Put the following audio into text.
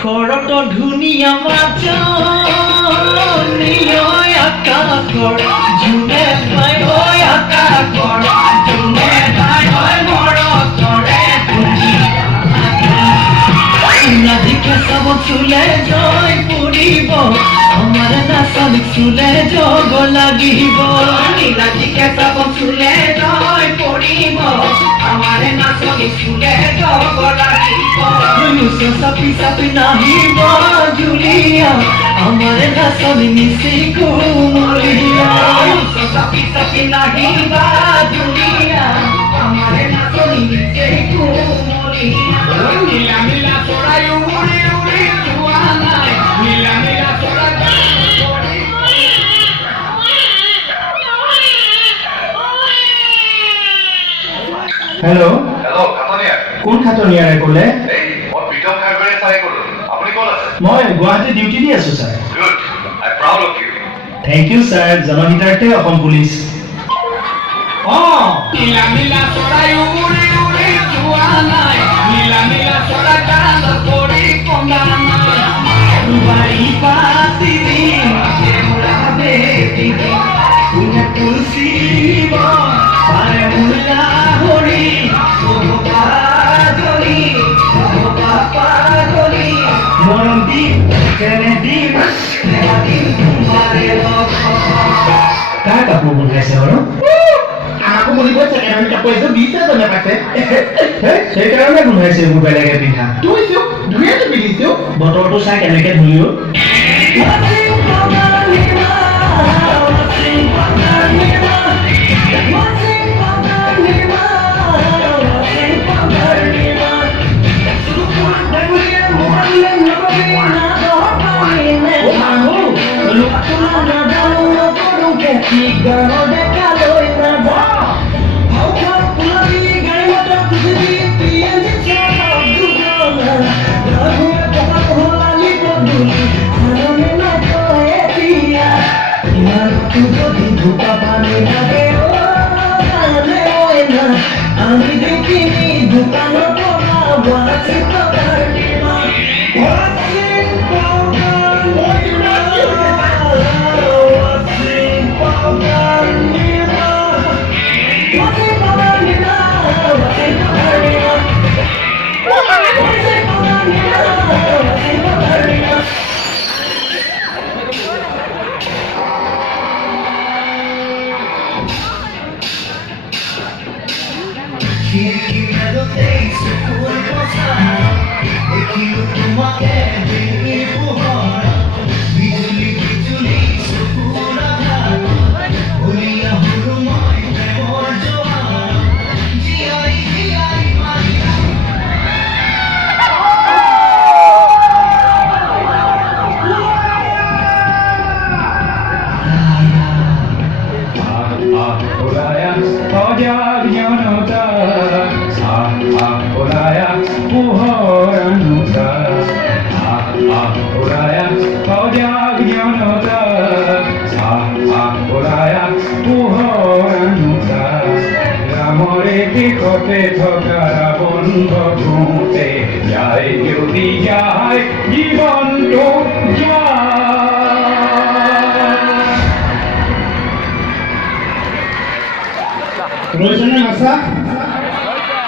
ঘৰত ধুনীয়া মাজনী ঐ আকাশৰ জোনে পাই ঐ আকাশৰ জোনে পাই ঐ মৰতৰে নাজিকে চাব চুলে জয় পৰিব আমাৰ নাচনীক চুলে জগ লাগিব নাজিকে চাব চুলে জয় পৰিব আমাৰ নাচনীক চুলে জগ লাগিব চাপি চাপি নাহিব জুলিয়া আমাৰ নাচনী নিচি কুমলীয়া চাপি চাপি নাহিবা জুলিয়া আমাৰ নাচনী নিচি কুমলীয়া নীলা নীলা চৰাই উৰি উৰি যোৱা নাই নীলা নীলা চৰাই হেল্ল' খাতনীয়া কোন খাতনীয়াৰে ক'লে মই প্ৰীতম খাগৰীয়াই চাই ক'লো আপুনি ক'ত আছে মই গুৱাহাটী ডিউটি দি আছোঁ sir good I proud of you thank you sir জনহিতাৰ্থে অসম পুলিচ নীলা নীলা চৰাই উৰি উৰি যোৱা নাই নীলা নীলা চৰাই গান কৰি কন্দা নাই বাৰী পাতিবি মুলা বেবি কোনে তুলসীব পাৰে মুলা হৰি পাগলি পাগলি মৰম দি কেনে দিম তোমাৰে কাৰ কাপোৰ গোন্ধাইছে বাৰু আমাকো মনিব চাগে আমি কাপোৰ এযোৰ দিছে জানে পাছে সেইকাৰণে গোন্ধাইছে মোৰ বেলেগে পিন্ধা ধুইছো ধুনীয়াকে পিন্ধিছো বতৰটো চাই কেনেকে ধুলিও আমি দেখিনি দোকানৰ পৰা ৱাচিং পাউডাৰ দিশতে থকা বন্ধ ঘূতে যায় যদি যায় জীৱনটো ৰৈছেনে নাচা